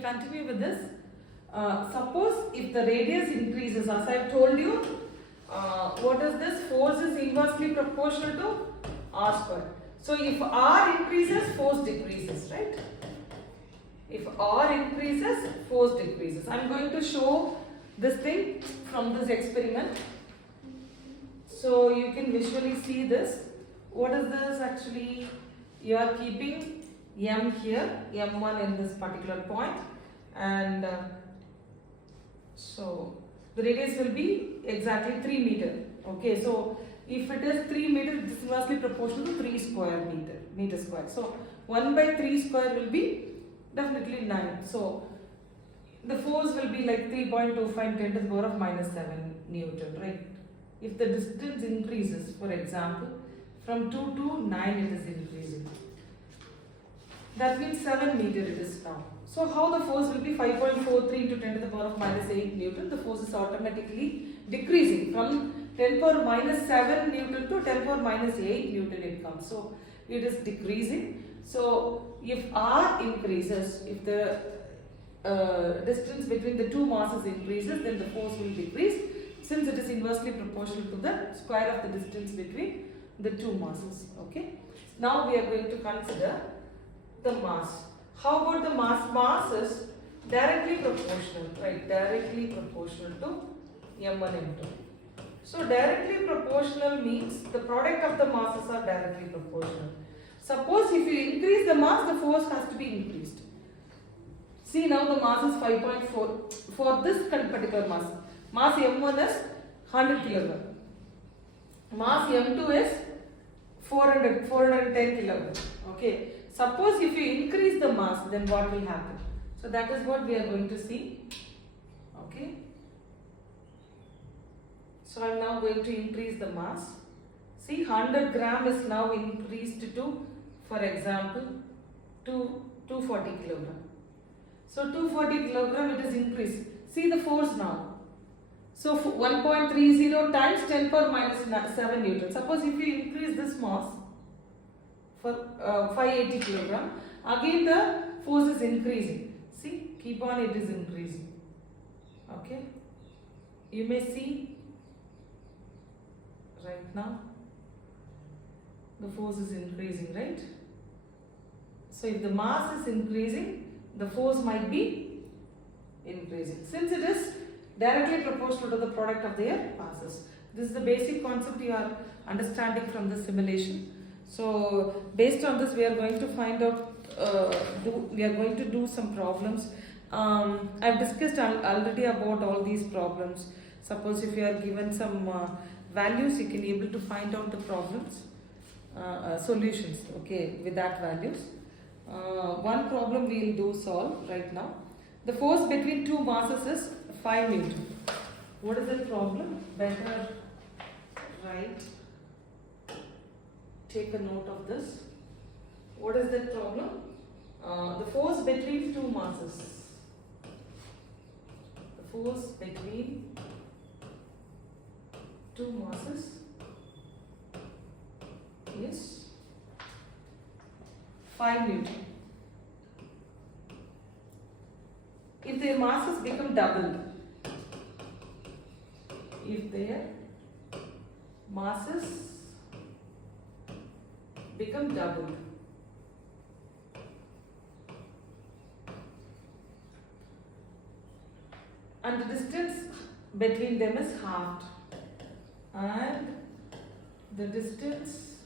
will continue with this. Suppose if the radius increases, as I have told you, what is this? Force is inversely proportional to r square. So if r increases, force decreases, right? If r increases, force decreases. I am going to show this thing from this experiment. So you can visually see this. What is this actually? You are keeping m here, m1 in this particular point, and so the radius will be exactly 3 meter. Okay, so if it is 3 meter, it is inversely proportional to 3 square meter square. So 1 by 3 square will be definitely 9. So the force will be like 3.25 10 to the power of minus 7 Newton, right? If the distance increases, for example, from 2 to 9 it is increasing. That means 7 meter it is now. So how the force will be 5.43 into 10 to the power of minus 8 Newton. The force is automatically decreasing from 10 power minus 7 Newton to 10 power minus 8 Newton it comes. So it is decreasing. So if R increases, if the distance between the two masses increases, then the force will decrease, since it is inversely proportional to the square of the distance between the two masses. Okay. Now we are going to consider the mass. How about the mass? Mass is directly proportional, right? Directly proportional to m1 m2. So directly proportional means the product of the masses are directly proportional. Suppose if you increase the mass, the force has to be increased. See, now the mass is 5.4 for this particular mass. Mass m1 is 100 kg. Mass m2 is 410 kg. Okay. Suppose if you increase the mass, then what will happen? So that is what we are going to see. Okay. So I am now going to increase the mass. See, 100 gram is now increased to, for example, 240 kilogram. So 240 kilogram it is increased. See the force now. So 1.30 times 10 power minus 7 Newton. Suppose if you increase this mass for 580 kilogram, again the force is increasing. See, keep on, it is increasing. Okay. You may see right now the force is increasing, right? So if the mass is increasing, the force might be increasing, since it is directly proportional to the product of their masses. This is the basic concept you are understanding from the simulation. So based on this, we are going to find out, we are going to do some problems. I've discussed already about all these problems. Suppose if you are given some values, you can be able to find out the problems, solutions, okay, with that values. One problem we will solve right now. The force between two masses is 5 Newton. What is the problem? Better write. Take a note of this. What is that problem? The force between two masses. The force between two masses is 5 Newton. If their masses become doubled, if their masses become doubled, and the distance between them is halved, and the distance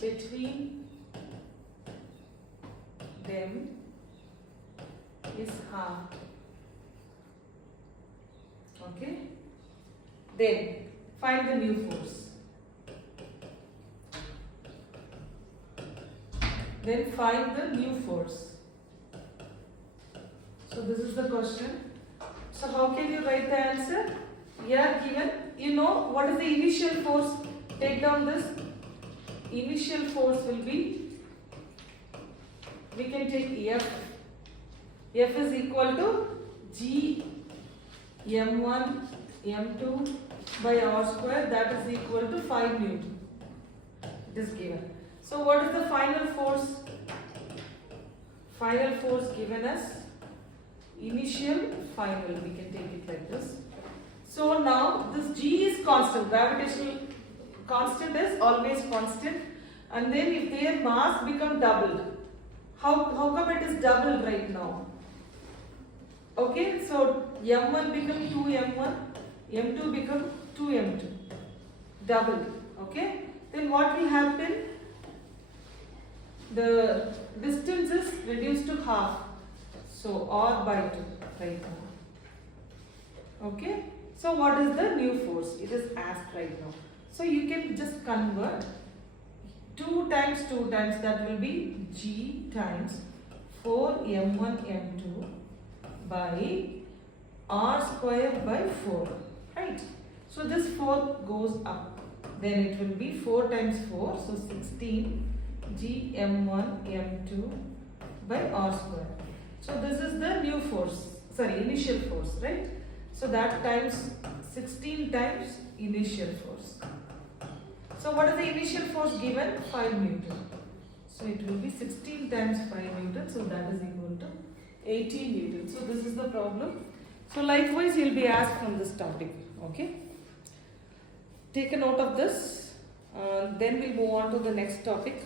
between them is halved. Okay, then find the new force. Then find the new force. So this is the question. So how can you write the answer? Here given, you know what is the initial force? Take down this. Initial force will be, we can take F. F is equal to G m1 m2 by r square, that is equal to 5 Newton. It is given. So what is the final force? final force given as initial, final, we can take it like this. So now this G is constant, gravitational constant is always constant, and then if their mass become doubled, how come it is doubled right now? Okay, so m1 become 2m1, m2 become 2m2, doubled. Okay, then what will happen? The distance is reduced to half, so r by 2 right now. Okay, so what is the new force? It is asked right now. So you can just convert 2 times 2 times, that will be G times 4m1 m2 by r square by 4, right? So this 4 goes up, then it will be 4 times 4, so 16 G m1 m2 by r square. So this is the new force, sorry, initial force, right? So that times 16 times initial force. So what is the initial force given? 5 Newton. So it will be 16 times 5 Newton, so that is equal to 18 Newton. So this is the problem. So likewise you will be asked from this topic. Okay. Take a note of this. Then we'll move on to the next topic.